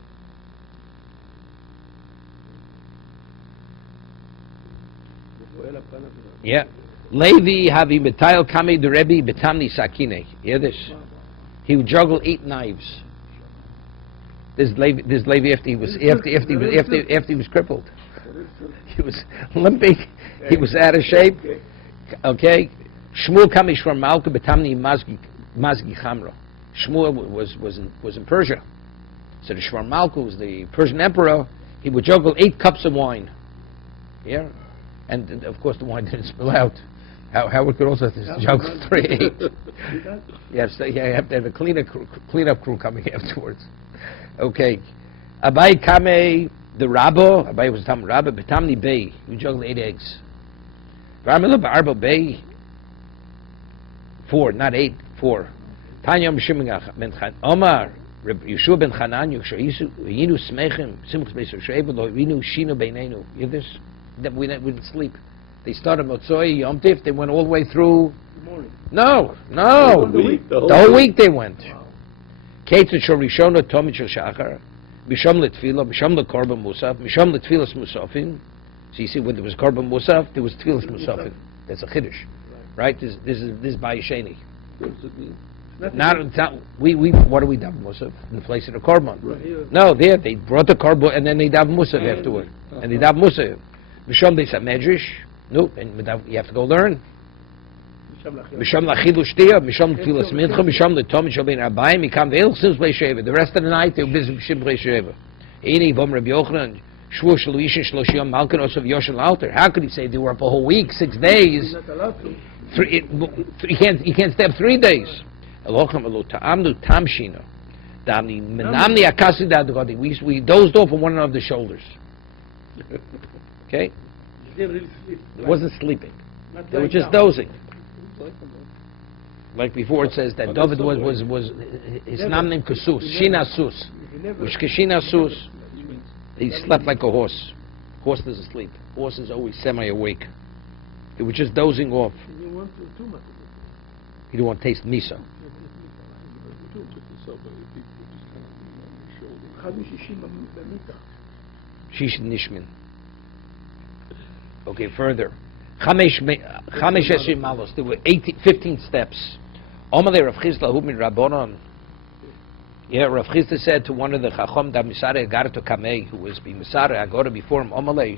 Yeah. Levi havi metayel kame de Rebbe betamni sakine. Hear this? He would juggle 8 knives. This Levi after he was crippled. He was limping. He was out of shape. Okay. Shmuel kame shvar malka betamni mazgi chamro. Shmuel was in Persia. So the Shvar Malka was the Persian emperor. He would juggle 8 cups of wine. Yeah, and of course the wine didn't spill out. Howard could also juggle 3, 8. You have to have a cleanup crew coming afterwards. Okay, Abai Kame the Rabbo. Abai was Tam Rabbo. Betamni Bey. You juggle 8 eggs. Varmila Barbo Bey. 4, not 8. 4. Tanya Mishimach ben Chan Omar Yeshua ben Chanan Yishu Yinu Smechem Simchas Beiser Sheva Lo Yinu Shino Beinenu. You this that we didn't sleep. They started Motzoi Yom Tif. They went all the way through. No. The whole week they went. Ketzet Shor Rishona Tomit Shel Shachar Misham Letfila Misham LeKorban Musaf Misham Letfilas Musafin. So you see, when there was Korban Musaf, there was Tfilas Musafin. That's a Chiddush, right? This is Bayesheni. Not we what do we daven Musaf in the place of the korban? No, they brought the korban and then they daven Musaf afterward, and they daven Musaf. Misham they said Medrash, no, and you have to go learn. Misham lachilu shtia, Misham tfilas mincha, Misham letom shalbein abayim, Mikam ve'el sims b'sheva. The rest of the night they were busy b'shim b'sheva. Ini vom Rabbi Yochanan shvu shloishin shloshiyam malkan osav yoshin alter. How could he say they were up a whole week, 6 days? You can't stay up 3 days. We dozed off on one another's shoulders. Okay? It wasn't sleeping. They were just dozing. Like before, it says that David was his name named Kusus, Shina Sus, which Kishina Sus. He slept like a horse. Horse doesn't sleep. Horse is always semi-awake. He was just dozing off. You want too much. He didn't want to taste misa. Shish nishmin. Okay, further. Chamesh Esrim Malos. There were 15 steps. Omalei Rav Chisda hu min Rabbanon. Yeah, Rav Chisda said to one of the Chacham da Misare Agarto Kamei, who was being Misare Agora before him, Omalei,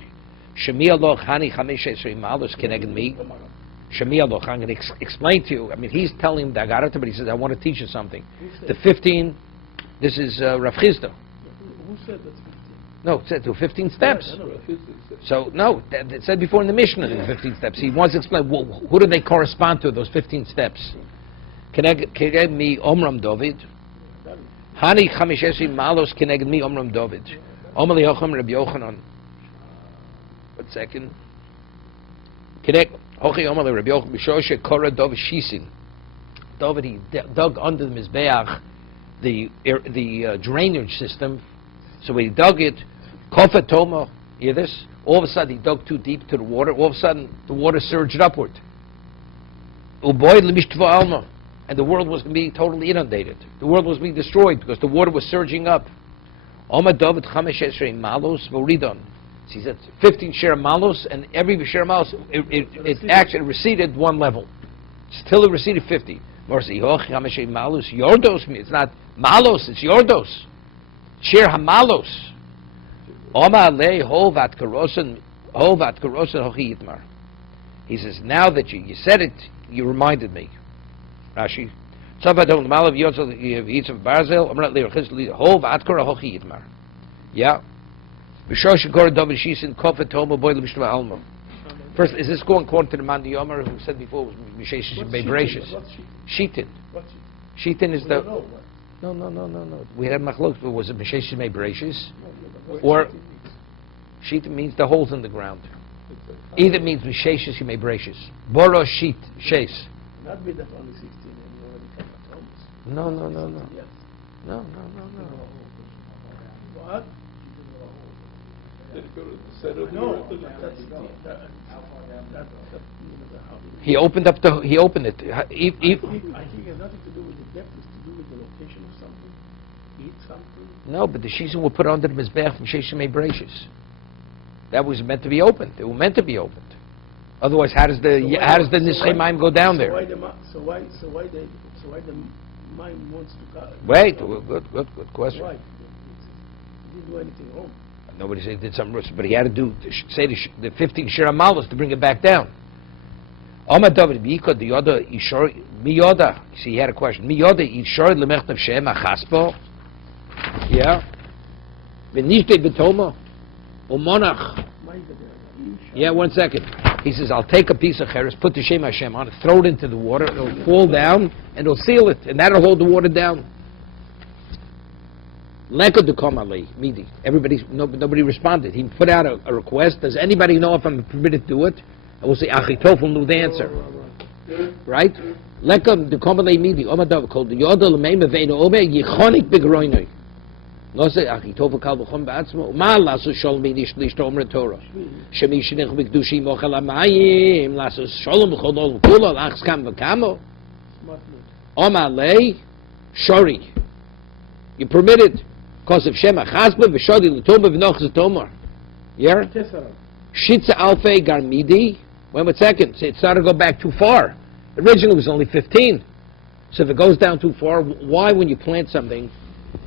Shemi Aloch Hani Chamesh Esrim Malos Keneged Me. Shemi Aloch, I'm going to explain to you. I mean, he's telling him the Agarto, but he says, I want to teach you something. The 15, this is Rav Chisda. Who said that's 15? No, it said there were 15 steps. Yeah, I know. So, no, it said before in the Mishnah, the 15 steps. He wants to explain, who do they correspond to, those 15 steps? Keneged mi Omram David. Hani Chamish Esrim Malos Keneged mi Omram David. Omali Hocham Rabbi Yochanan. 1 second. Keneged Hochi Omali Rabbi Yochanan B'shoshe Korah David Shisin. David, he dug under the Mizbeach the drainage system. So when he dug it, Kofa Toma, hear this? All of a sudden he dug too deep to the water. All of a sudden the water surged upward. Uboy Lemishtvah Alma. And the world was being totally inundated. The world was being destroyed because the water was surging up. Oma David Chamesh Esrei Malos Voridon. He said 15 share malos, and every share malos it actually receded one level. Still it receded 50. Morsi Hoch Chamesh Esrei Malos Yordos. It's not malos, it's Yordos. Share Hamalos. Oma Le Hovat Karosan Hochi Yitmar. He says, now that you said it, you reminded me. Rashi. Tzavadon Malav Yotzel Yitzav Barzel. I'm not leaving Hov Atkara Hochi Yitmar. Yeah. B'shosh Gor David Shisin Kofet Tomo Boy L'Mishtva Alma. First, is this going according to the man Yomer who said before it was Mishesh Bebracious? Shitin. Shitin is the. No. We had machlok. Was it Mishesh Bebracious? Or Shitin means the holes in the ground. Either means Mishesh Bebracious. Boro Shit Shes. Not be that only 16 and you already come at homes. No. Yes. No. What? He opened it. I think it has nothing to do with the depth, it's to do with the location of something. Eat something. No, but the shisin were put under the mizbeach from Sheshim Bebracious. That was meant to be opened. They were meant to be opened. Otherwise, how does the Nischei Mayim go down there? So why the mind wants to? Wait, good question. Why? He didn't do anything wrong. Nobody said he did something wrong, but he had to say the 15 shira malos to bring it back down. Omar David Biko the other Ishor Miyoda. See, he had a question. Miyoda Ishor lemechtav Shem achaspo. Yeah. V'nishte betoma umonach. Yeah, 1 second. He says, I'll take a piece of cheres, put the Shem Hashem on it, throw it into the water, it'll fall down, and it'll seal it, and that'll hold the water down. Lekod dekomali, midi. Nobody responded. He put out a request. Does anybody know if I'm permitted to do it? And we'll say, Achitofel knew the answer. Right? Lekod dekomali midi. Omadav called the Yodel Meima Veino Obe, Yichonik Begroinoi. No say Achitofel Kal B'chom Ba'atzmo. Ma lasu sholom b'nish Omer Torah. Shemi shenech b'kdushim mochel ha'mayim. Lasu sholom b'chol olam kulo. Lachs kam v'kamo. Omar lei shori. You permitted. Because of Shema Chasba v'shodi l'tomah v'nochz tomar. Yeah? Shitza alfei garmidi. Wait 1 second. It started to go back too far. Originally it was only 15. So if it goes down too far, why when you plant something,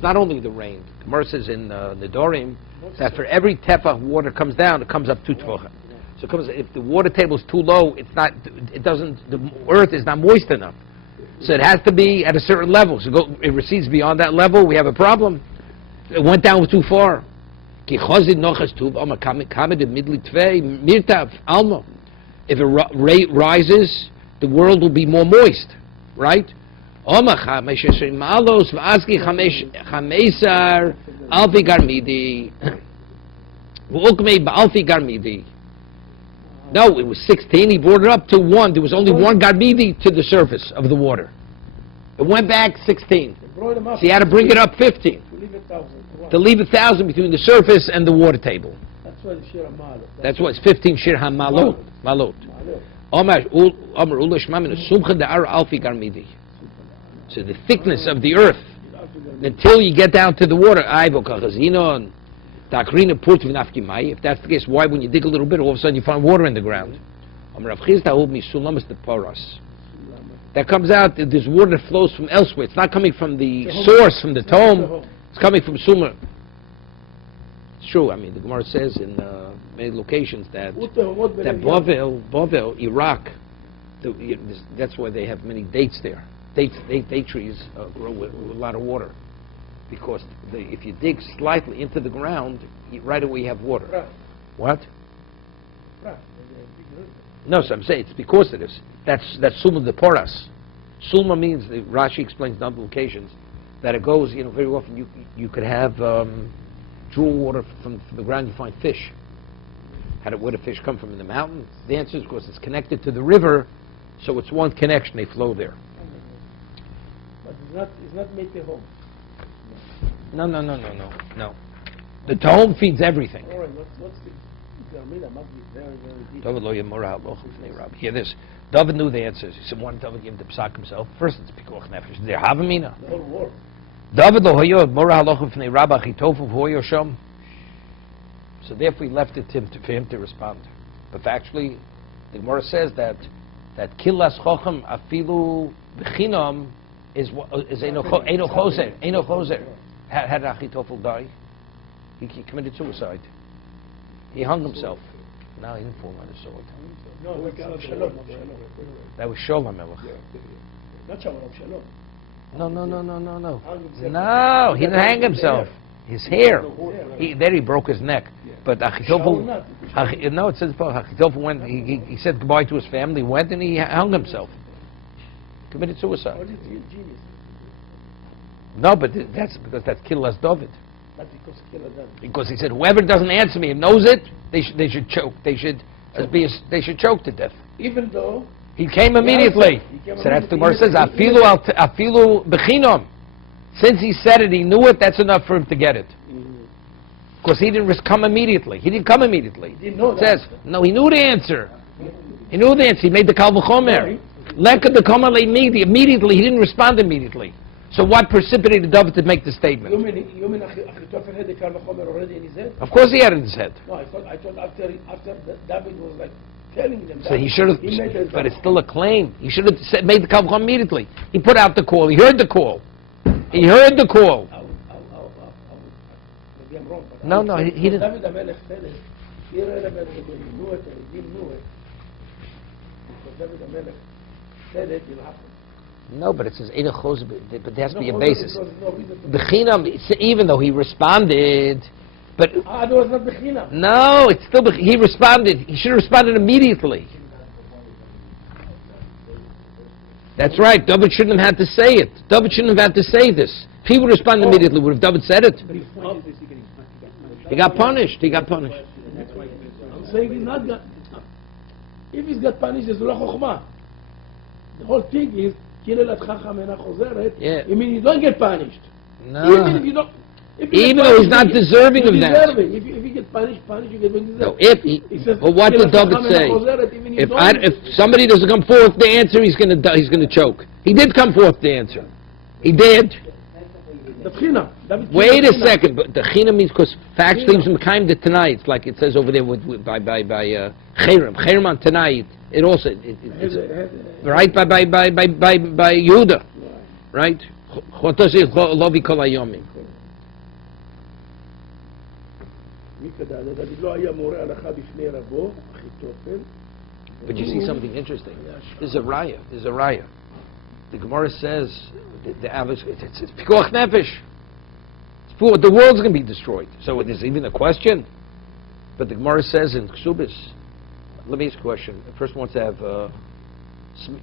not only the rain, Gemara says in Nedorim, that for every tefah water comes down, it comes up 2 tefachim. So it comes, if the water table is too low, the earth is not moist enough. So it has to be at a certain level. So it recedes beyond that level, we have a problem. It went down too far. If it rises, the world will be more moist, right? No, it was 16. He brought it up to 1. There was only 1 garmidi to the surface of the water. It went back 16. So he had to bring it up 15. leave 1,000. To leave 1,000 between the surface and the water table. That's why the shir malot. That's why it's 15 shir hamalot. Malot. Omar ula shma min sumcha de'ar alfi garmidi. So the thickness of the earth until you get down to the water. If that's the case, why when you dig a little bit, all of a sudden you find water in the ground? That comes out, there's water that flows from elsewhere. It's not coming from the source, from the tomb. It's coming from Sumer. It's true. I mean, the Gemara says in many locations that Bavel, Iraq, that's why they have many dates there. Date trees grow with a lot of water, because if you dig slightly into the ground, right away you have water. What? No, so I'm saying it's because of this. That's Sulma de Poras. Sulma means, Rashi explains in other locations, that it goes, very often you could have draw water from the ground, you find fish. Where do fish come from? In the mountain? The answer is because it's connected to the river, so it's one connection, they flow there. But it's not made the home. No. The Tahom feeds everything. All right, what's the Garmila must be very, very deep. Hear this. David knew the answers. He said, why did David give the psak himself? First, it's Pikuach Nefesh. There Havamina. The whole world. David lo hoyo mora halochu fnei Rabbi Chitofu hoyo shom. So therefore he left it for him to respond. But factually, the Gemara says that kilas chochem afilu b'chinam is eino choser. How did Achitofel die? He committed suicide. He hung himself. No, he didn't fall on the sword. No, that's Shalom. That was Sholem Melech. Not Shalom, Shalom. No. No, he didn't hang himself. His hair. He broke his neck. But Achitofel, no, it says Achitofel went. He said goodbye to his family. Went and he hung himself. Committed suicide. No, but that's because that's Killas David. Not because Killas David. Because he said whoever doesn't answer me and knows it, they should choke. They should choke to death. Even though he came immediately. So that's the Gemara says afilu b'chinom. Since he said it, he knew it. That's enough for him to get it. Because he didn't come immediately. He didn't come immediately. He didn't know it says no. He knew the answer. He knew the answer. He made the kal v'chomer. Lekad the kama immediately. He didn't respond immediately. So what precipitated David to make the statement? You mean Achitofel had the kal v'chomer already in his head? Of course he had it in his head. No, I thought after David was like telling them. So he should have, but it's still a claim. He should have made the kal v'chomer immediately. He put out the call. He heard the call. He heard the call. Maybe I'm wrong. No, he didn't. David HaMelech said it. He knew it or he didn't know it. Because David HaMelech said it will happen. No, but it says Eino Chos, but there has to be a basis. Bechinam, even though he responded, but it was not Bechinam. No, it's still he responded. He should have responded immediately. That's right. David shouldn't have had to say it. David shouldn't have had to say this. If he would respond immediately, would have David said it? He got punished. I'm saying he's not got. If he's got punished, it's lo chokhmah. The whole thing is kilel chacham ena chozeret. Yeah. I mean, you don't get punished. No. Even if you don't. Even though he's not deserving of that. If you get punished, you get deserved. No, but what did David say? If somebody doesn't come forth the answer, he's going to choke. He did come forth the answer. He did. Wait a second, but the china means because facts leaves him kind of tonight. It's like it says over there by Cherem on tonight. It also it's right by Yehuda, right? Lovi kol hayomi. But you see something interesting. There's a raya. The Gemara says the average it's pikuach nefesh. The world's going to be destroyed. So there's even a question. But the Gemara says in Ksubis. Let me ask a question. The person wants to have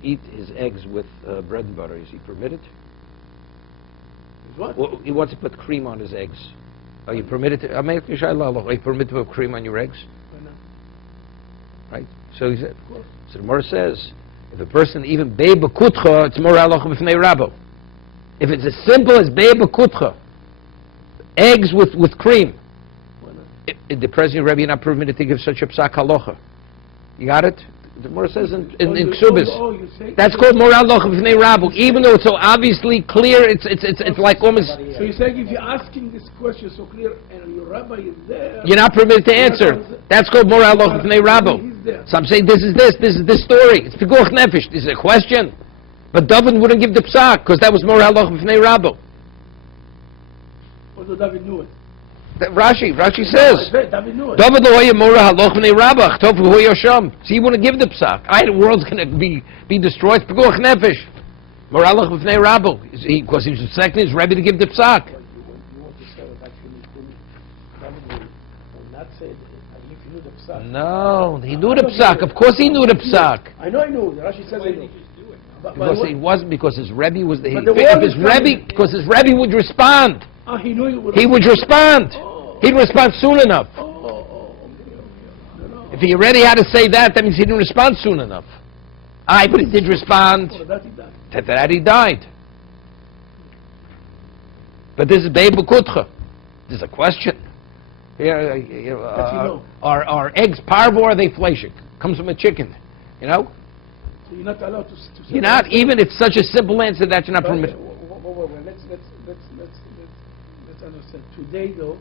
eat his eggs with bread and butter. Is he permitted? What? Well, he wants to put cream on his eggs. Are you permitted to? Are you permitted to put cream on your eggs? Right. So he said. So the Gemara says, if a person even be'bekutcha, it's more halacha b'fnei Rabbo. If it's as simple as be'bekutcha, eggs with cream. Why not? The President Rebbe not permitted to give such a psak halacha. You got it? The Gemara says in Ksubis. You say That's called moral halacha b'fnei Rabbu. Even though it's so obviously clear, it's like almost. So you're saying if you're asking this question so clear and your rabbi is there, You're not permitted to answer. That's called moral halacha b'fnei Rabbu. He's there. So I'm saying this is this story. It's pikuach nefesh. This is a question. But David wouldn't give the psak because that was moral halacha b'fnei Rabbu. Although David knew it. Rashi says. David knew it. David lo haya mora haloch b'nei Rabba. Chtof hu yosham. So he wouldn't give the psak. The world's going to be destroyed. Pikuach nefesh. Mora haloch b'nei Rabba. Because he was expecting his Rebbe to give the psak. You want to say that actually David will not say that if you knew the psak. No, he knew the psak. Of course he knew the psak. I know. Rashi says I know. Because it wasn't because his Rebbe was the. But the world is Because his Rebbe would respond. He knew you would. He would respond. He'd respond soon enough. Okay. If he already had to say that, that means he didn't respond soon enough. But he did respond. That he died. But this is Be'e B'Kutcha. This is a question. Are eggs parvo or are they fleshik? Comes from a chicken. You know? So you're not allowed to say You're not, even if it's such a simple answer that you're not permitted. Let's understand. Today, though,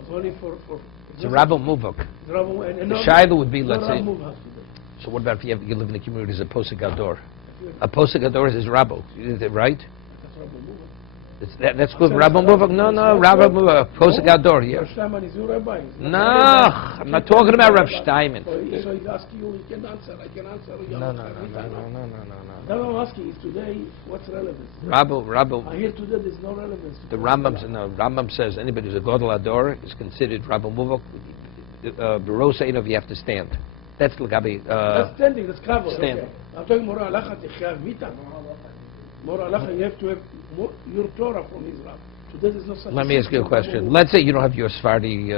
it's only for It's a Rabbi Muvak. The Shaila would be, let's say. So what about if you live in a community as a Posek Gador? A Posek Gador is his Rabbi, right? That's Rabbi Muvak. That's good. Rabbi Muvak? No, Rabbi Muvak. Posek Gador, yeah. Steinman is your rabbi. No, I'm not talking about Rav Steinman. So he's asking you, he can answer, I can answer. No. Now I'm asking is today, what's relevance? Rabbi. I hear today there's no relevance. The Rambam says anybody who's a Godel Ador is considered Rabbi Muvak. Barosa Einov, you have to stand. That's Lagabi. That's standing, that's kavod. Stand. Okay. I'm talking more halacha, techav mita. More halacha, you have to have your Torah from Israel. Today there's no such. Let me ask you a question. Let's say you don't have your Sephardi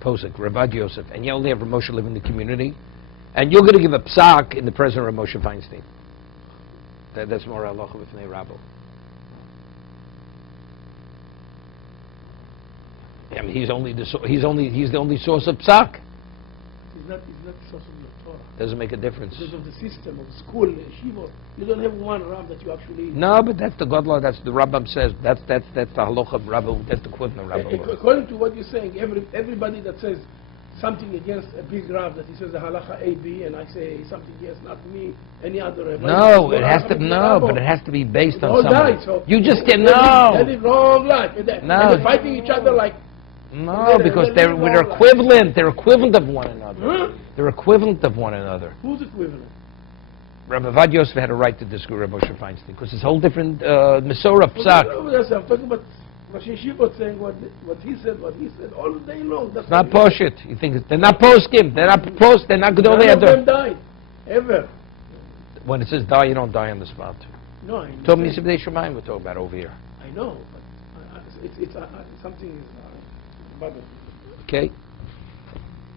Posek, Rabbi Yosef, and you only have Ramosha live in the community, and you're going to give a psak in the presence of Ramosha Feinstein. That's more halacha b'fnei Rabbo. I mean, he's the only source of psak. He's not the source of your Torah. Doesn't make a difference. Because of the system of the school, yeshiva, you don't have one Rab that you actually. No, but that's the God law. That's the Rambam says. That's the halacha of Rabbi. That's the quote of Rabbi. According to what you're saying, everybody that says something against a big Rab, that he says the halacha A, B, and I say something against not me, any other Rabbi. No, it has to. No, but it has to be based on something. So you just get no. That is wrong life. And they're fighting each other like. No, because they're equivalent. They're equivalent of one another. Huh? They're equivalent of one another. Who's equivalent? Rabbi Vad Yosef had a right to disagree with Rabbi Moshe Feinstein because it's a whole different Mesorah Psak. I'm talking about Rosh Yeshiva saying what he said all day long. That's It's not Poshit. You think they're not poskim. They're not post. They're not Gedolei None of them Ador. died ever. When it says die, you don't die on the spot. No, I Talk me Sibdei Shemayim we're talking about over here. I know, but it's something is bothered. Okay.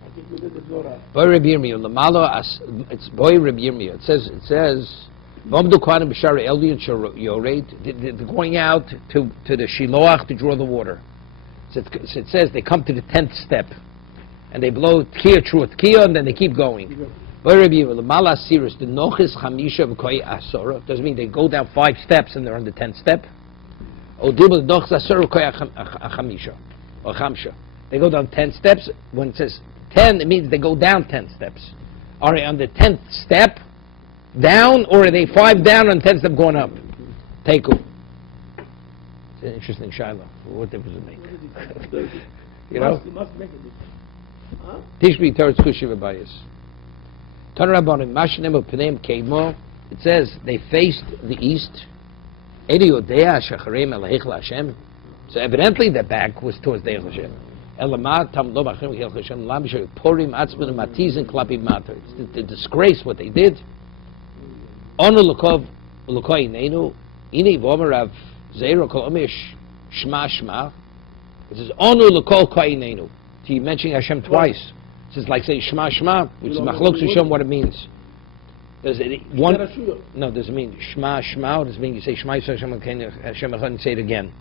I think we did the Torah. Boy Rabbi Yirmiyah, Lamalo as it's Boy Rabbi Yirmiyah. It says V'amdu Kohanim b'Shara Elyon Yored. They're going out to the Shiloach to draw the water. So it says they come to the 10th step, and they blow Tkiya Truth Tkiya, and then they keep going. Boy Rabbi Yirmiyah, Lamala Siris the Nochis Chamisha v'Koy Asora. Doesn't mean they go down 5 steps and they're on the 10th step. Odibul Nochis Asora v'Koy Chamisha or Chamsha. They go down 10 steps. When it says 10, it means they go down 10 steps. Are they on the 10th step down, or are they 5 down and 10 step going up? Teiku. It's an interesting Shiloh. What difference does it make? You know? It must make a difference. Huh? Tishbi Teretz Kushiva Bayis. Tanarabonim Mashnem Penem Keimo. It says they faced the east. Edi Odea Shacharim Elahich Hashem. So evidently their back was towards the Hashem. Elamad Tam Lo Bachrim Hil Hashem Lam Shel Purim Atzmin Matizin Klapi Mater. It's the disgrace what they did. Onu Lukov Lukoi Neinu Ini Vomerav Zero Kol Omish Shma Shma. It says Onu Lukol Koi Neinu. So you're mentioning Hashem twice. It's like saying Shma Shma, which is Machlok Shushem what it means. Does it one? No, does it mean Shma Shma? Or does it mean you say Shma Yisrael Hashem Echad and say it again?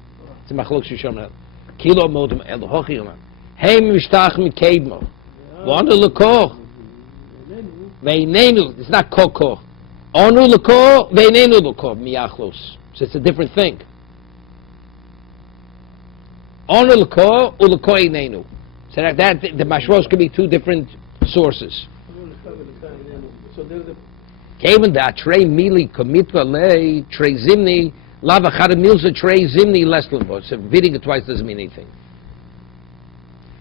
It's a Machlok Shushem. Kilo modem el hochiyoma. Hey mishtach mikedmo. Wanda lako. Veinenu. It's not koko. Onu lako. Veinenu lako. Miachlos. So it's a different thing. Onu lako. Ulako einenu. So that the mashros could be two different sources. So there's a Came that trey mili komitva lei trey zimni lava chada milza trey zimni less limbo. So reading it twice doesn't mean anything.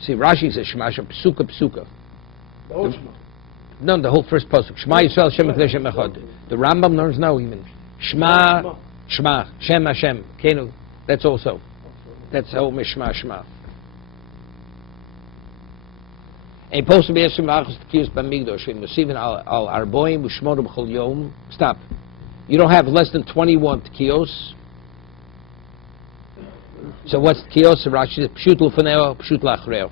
See, Rashi says Shema Psuka Psuka. the whole Shema. No, the whole first pasuk. Shema Yisrael Shem Echad Shem Echad. The Rambam learns no even. Shema Shem Hashem. Kenu. That's also. That's how Mishma Shema. A post of Yeshua Machos Tekiyos Bamigdosh in Musivin al Arboim Ushmorim Chol Yom. Stop. You don't have less than 21 Tekiyos. So what's Tekiyos? Rashi says Pshut Lufaneo, Pshut Lachreo.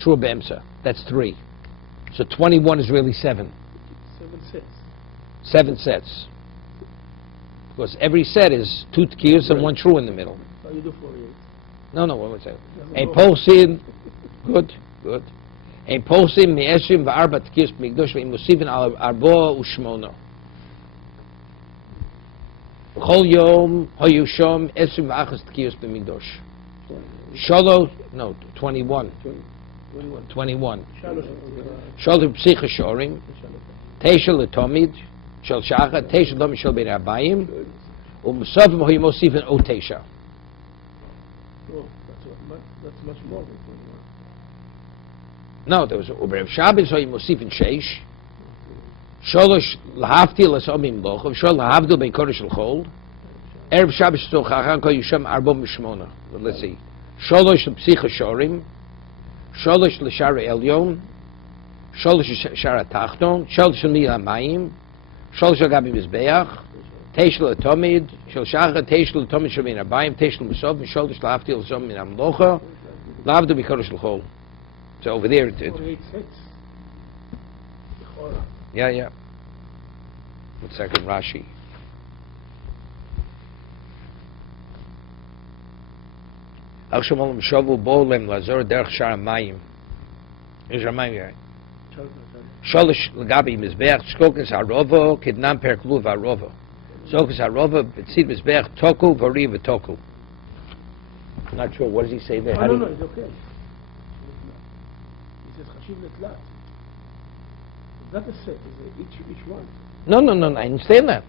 True Bemsa. That's 3. So 21 is really 7. 7 sets. 7 sets. Because every set is 2 Tekiyos and 1 true in the middle. So you do 48. No, what would I say? A Posin. Good. Ein Posim me'eshim v'arba tekiyos b'mikdosh ve'im musivin al arbo u'shmono. Chol yom hoyushom eshim v'achas tekiyos b'mikdosh. Sholo, no, 21. 21. Sholo psicha shorim. Teisha letomid. Shel shacha. Teisha lomid shel bein arbayim. U'musavim hoy musivin o teisha. Oh, that's much more than 21. No, there was Uberev Shabbos, so you Mosifin Sheish. Sholosh Lahavtil Lasomim Lochav, Shol Lahavdil Ben Kodesh L'Chol. Erev Shabbos So Chachan Ko Yushem Arbo Mishmona. Let's see. Sholosh L'Psicha Shorim. Sholosh L'Shara Elyon. Sholosh L'Shara Tachton. Sholosh L'Mi Hamayim. Sholosh L'Gabi Mizbeach. Teish L'Tomid. Shol Shacha. Teish L'Tomid Shol Min Arbayim. Teish L'Musov. Sholosh Lahavtil Lasomim Min Amlocha. Lahavdil Ben Kodesh L'Chol. So over there, 48 sets. yeah. One second, Rashi. Akshamolam shavu bolem lazor derech shar mayim. Is Ramayim right? Sholish l'gabi mizbeach shkokas harovo kidnam per kluv harovo. Shkokas harovo b'tzid mizbeach toku v'ri v'toku. Not sure. What does he say there? No, it's okay. It's not a set, it's each one. No, I understand that.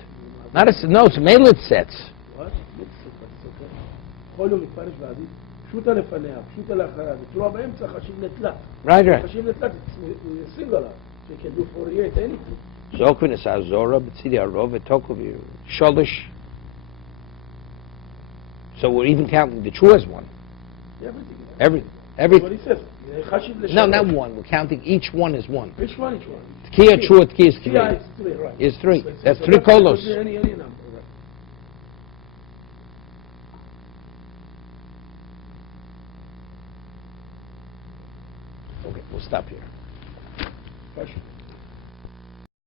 Not a, no, it's mainly sets. What? It's okay. כל יום מתפרש בעדיף, פשוטה לפניה, פשוטה לאחריה, ותרועה באמצע חשיב נטלת. Right. חשיב נטלת, it's singular. So you can do 48, anything. Zokvin is Azora, B'tzidi Arov, Tokovi, Sholish. So we're even counting the true as one. Everything. Every. What he says. No, not one. We're counting each one as one. Which one? Tkiya true, Tkiya is 3. Yeah, it's 3, right. Is 3. So That's 3 kolos. Any number, right. Okay, we'll stop here.